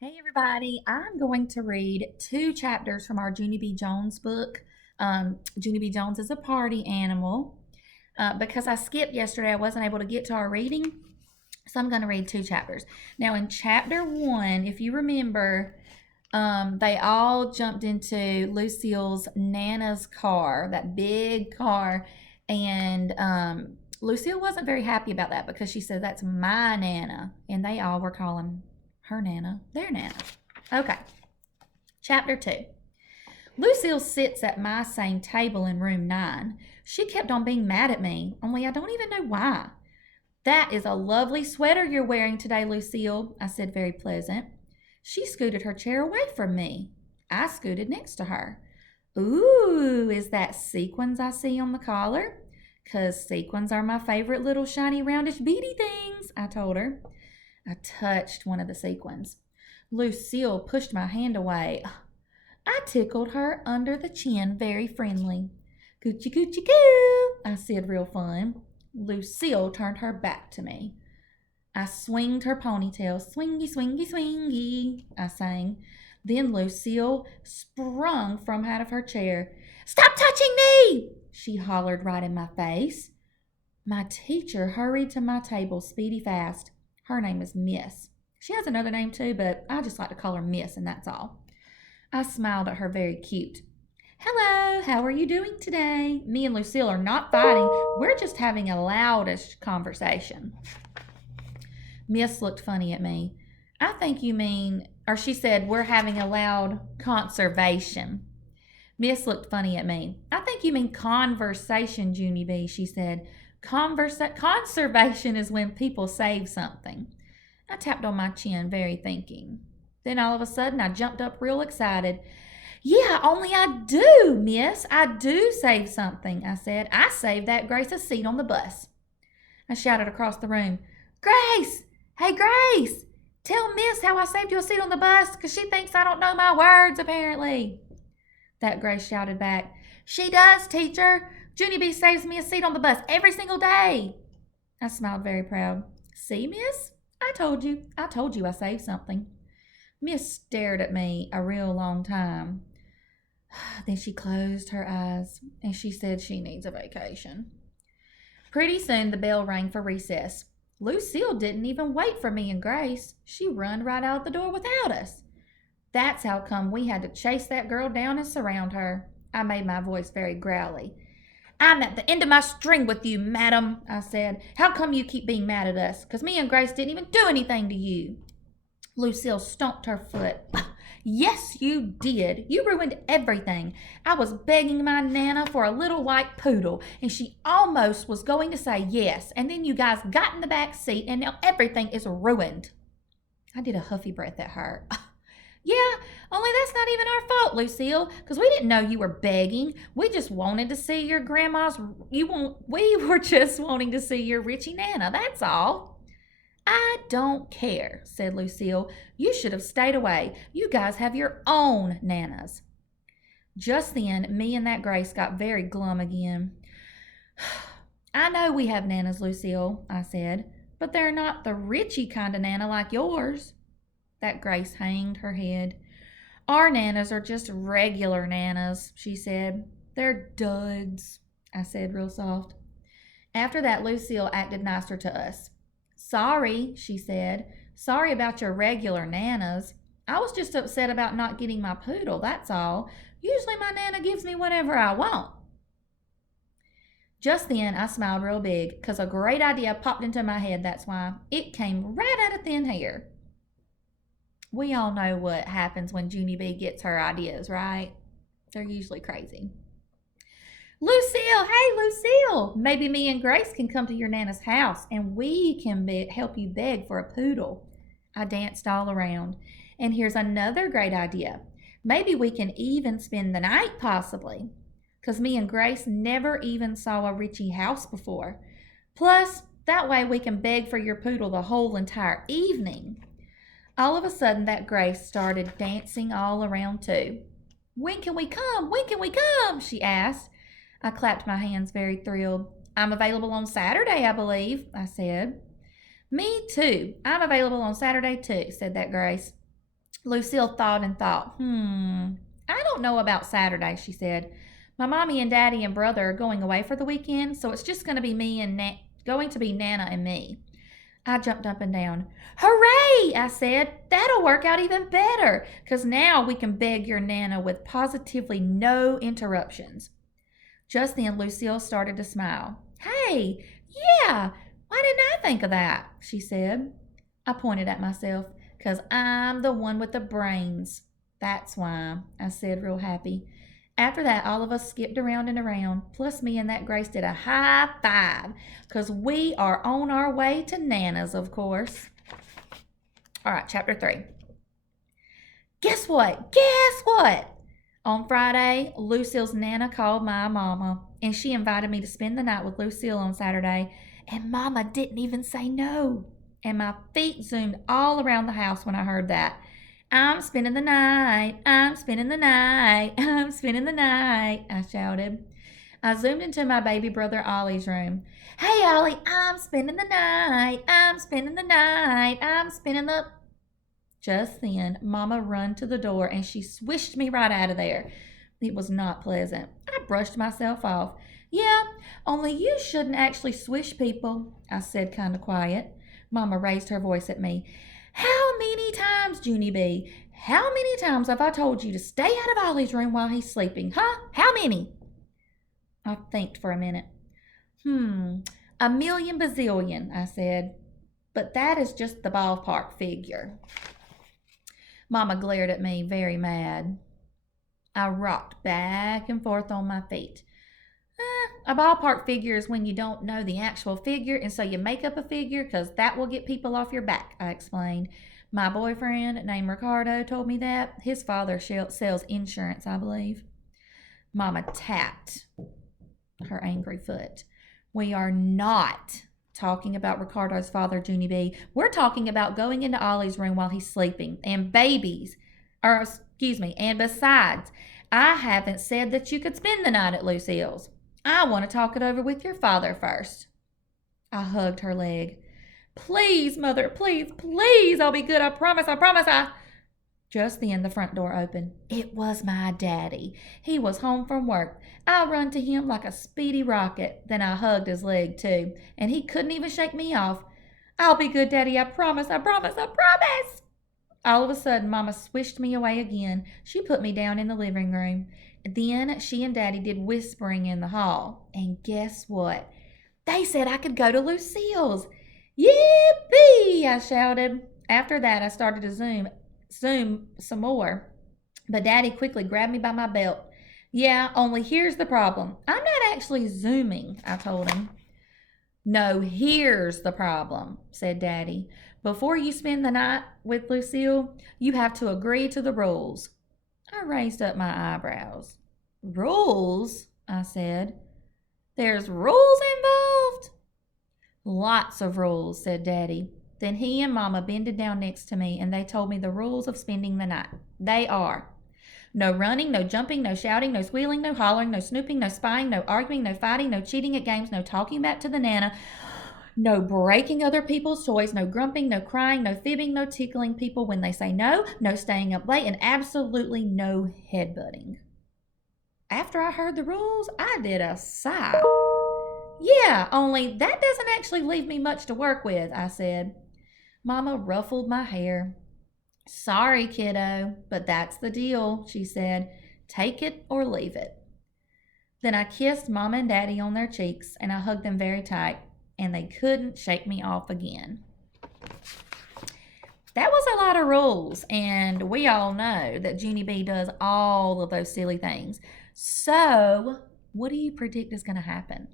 Hey everybody, I'm going to read two chapters from our Junie B. Jones book. Junie B. Jones is a party animal. Because I skipped yesterday, I wasn't able to get to our reading, so I'm going to read two chapters. Now, in chapter one, if you remember, they all jumped into Lucille's Nana's car, that big car, and Lucille wasn't very happy about that because she said, "That's my Nana," and they all were calling her Nana their Nana. Okay, chapter 2. Lucille sits at my same table in room 9. She kept on being mad at me, only I don't even know why. "That is a lovely sweater you're wearing today, Lucille," I said, very pleasant. She scooted her chair away from me. I scooted next to her. "Ooh, is that sequins I see on the collar?" "'Cause sequins are my favorite little shiny roundish beady things," I told her. I touched one of the sequins. Lucille pushed my hand away. I tickled her under the chin very friendly. "Coochie coochie coo," I said real fun. Lucille turned her back to me. I swinged her ponytail. "Swingy, swingy, swingy," I sang. Then Lucille sprung from out of her chair. "Stop touching me!" she hollered right in my face. My teacher hurried to my table speedy fast. Her name is Miss. She has another name too, but I just like to call her Miss, and that's all. I smiled at her very cute. "Hello, how are you doing today?" Me and Lucille are not fighting. We're just having a loudish conversation. Miss looked funny at me. "I think you mean," or she said, "we're having a loud conservation." Miss looked funny at me. "I think you mean conversation, Junie B," she said. Conservation is when people save something." I tapped on my chin, very thinking. Then all of a sudden I jumped up real excited. "Yeah, only I do, Miss. I do save something," I said. "I saved that Grace a seat on the bus." I shouted across the room, "Grace! Hey, Grace! Tell Miss how I saved you a seat on the bus, 'cause she thinks I don't know my words, apparently." That Grace shouted back, "She does, teacher. Junie B saves me a seat on the bus every single day." I smiled very proud. "See, Miss? I told you I saved something." Miss stared at me a real long time. Then she closed her eyes and she said she needs a vacation. Pretty soon the bell rang for recess. Lucille didn't even wait for me and Grace. She run right out the door without us. That's how come we had to chase that girl down and surround her. I made my voice very growly. "I'm at the end of my string with you, madam," I said. "How come you keep being mad at us? 'Cause me and Grace didn't even do anything to you." Lucille stomped her foot. "Yes, you did. You ruined everything. I was begging my Nana for a little white poodle, and she almost was going to say yes, and then you guys got in the back seat, and now everything is ruined." I did a huffy breath at her. "Yeah, only that's not even our fault, Lucille, because we didn't know you were begging. We just wanted to see your grandma's. We were just wanting to see your Richie Nana, that's all." "I don't care," said Lucille. "You should have stayed away. You guys have your own Nanas." Just then, me and that Grace got very glum again. "I know we have Nanas, Lucille," I said, "but they're not the Richie kind of Nana like yours." That Grace hanged her head. "Our Nanas are just regular Nanas," she said. "They're duds," I said real soft. After that, Lucille acted nicer to us. "Sorry," she said. "Sorry about your regular Nanas. I was just upset about not getting my poodle, that's all. Usually my Nana gives me whatever I want." Just then, I smiled real big, 'cause a great idea popped into my head, that's why. It came right out of thin air. We all know what happens when Junie B gets her ideas, right? They're usually crazy. "Lucille, hey, Lucille, maybe me and Grace can come to your Nana's house and we can help you beg for a poodle." I danced all around. "And here's another great idea. Maybe we can even spend the night, possibly, 'cause me and Grace never even saw a Richie house before. Plus, that way we can beg for your poodle the whole entire evening." All of a sudden, that Grace started dancing all around too. "When can we come? When can we come?" she asked. I clapped my hands, very thrilled. "I'm available on Saturday, I believe," I said. "Me too. I'm available on Saturday too," said that Grace. Lucille thought and thought. I don't know about Saturday, she said. My mommy and daddy and brother are going away for the weekend, so it's just going to be going to be Nana and me. I jumped up and down. Hooray! I said. That'll work out even better, because now we can beg your Nana with positively no interruptions. Just then, Lucille started to smile. Hey, yeah, why didn't I think of that? She said. I pointed at myself, because I'm the one with the brains. That's why, I said, real happy. After that, all of us skipped around and around, plus me and that Grace did a high five, because we are on our way to Nana's, of course. All right, chapter 3. Guess what? Guess what? On Friday, Lucille's Nana called my mama, and she invited me to spend the night with Lucille on Saturday, and Mama didn't even say no. And my feet zoomed all around the house when I heard that. I'm spending the night, I'm spending the night, I'm spending the night, I shouted. I zoomed into my baby brother Ollie's room. Hey, Ollie, I'm spending the night, I'm spending the night, I'm spending the... Just then, Mama run to the door and she swished me right out of there. It was not pleasant. I brushed myself off. Yeah, only you shouldn't actually swish people, I said kind of quiet. Mama raised her voice at me. How many times, Junie B? How many times have I told you to stay out of Ollie's room while he's sleeping, huh? How many? I thinked for a minute. 1,000,000 bazillion, I said. But that is just the ballpark figure. Mama glared at me, very mad. I rocked back and forth on my feet. A ballpark figure is when you don't know the actual figure, and so you make up a figure because that will get people off your back, I explained. My boyfriend named Ricardo told me that. His father sells insurance, I believe. Mama tapped her angry foot. We are not talking about Ricardo's father, Junie B. We're talking about going into Ollie's room while he's sleeping, and and besides, I haven't said that you could spend the night at Lucille's. I want to talk it over with your father first. I hugged her leg. Please, Mother, please, please, I'll be good, I promise. Just then the front door opened. It was my daddy. He was home from work. I run to him like a speedy rocket. Then I hugged his leg too, and he couldn't even shake me off. I'll be good, Daddy, I promise. All of a sudden, Mama swished me away again. She put me down in the living room. Then she and Daddy did whispering in the hall. And guess what? They said I could go to Lucille's. Yippee! I shouted. After that, I started to zoom some more. But Daddy quickly grabbed me by my belt. Yeah, only here's the problem. I'm not actually zooming, I told him. No, here's the problem, said Daddy. Before you spend the night with Lucille, you have to agree to the rules. I raised up my eyebrows. Rules? I said. There's rules involved? Lots of rules, said Daddy. Then he and Mama bended down next to me, and they told me the rules of spending the night. They are: no running, no jumping, no shouting, no squealing, no hollering, no snooping, no spying, no arguing, no fighting, no cheating at games, no talking back to the Nana, no breaking other people's toys, no grumping, no crying, no fibbing, no tickling people when they say no, no staying up late, and absolutely no headbutting. After I heard the rules, I did a sigh. Yeah, only that doesn't actually leave me much to work with, I said. Mama ruffled my hair. Sorry, kiddo, but that's the deal, she said. Take it or leave it. Then I kissed Mama and Daddy on their cheeks, and I hugged them very tight, and they couldn't shake me off again. That was a lot of rules, and we all know that Junie B does all of those silly things. So, what do you predict is going to happen?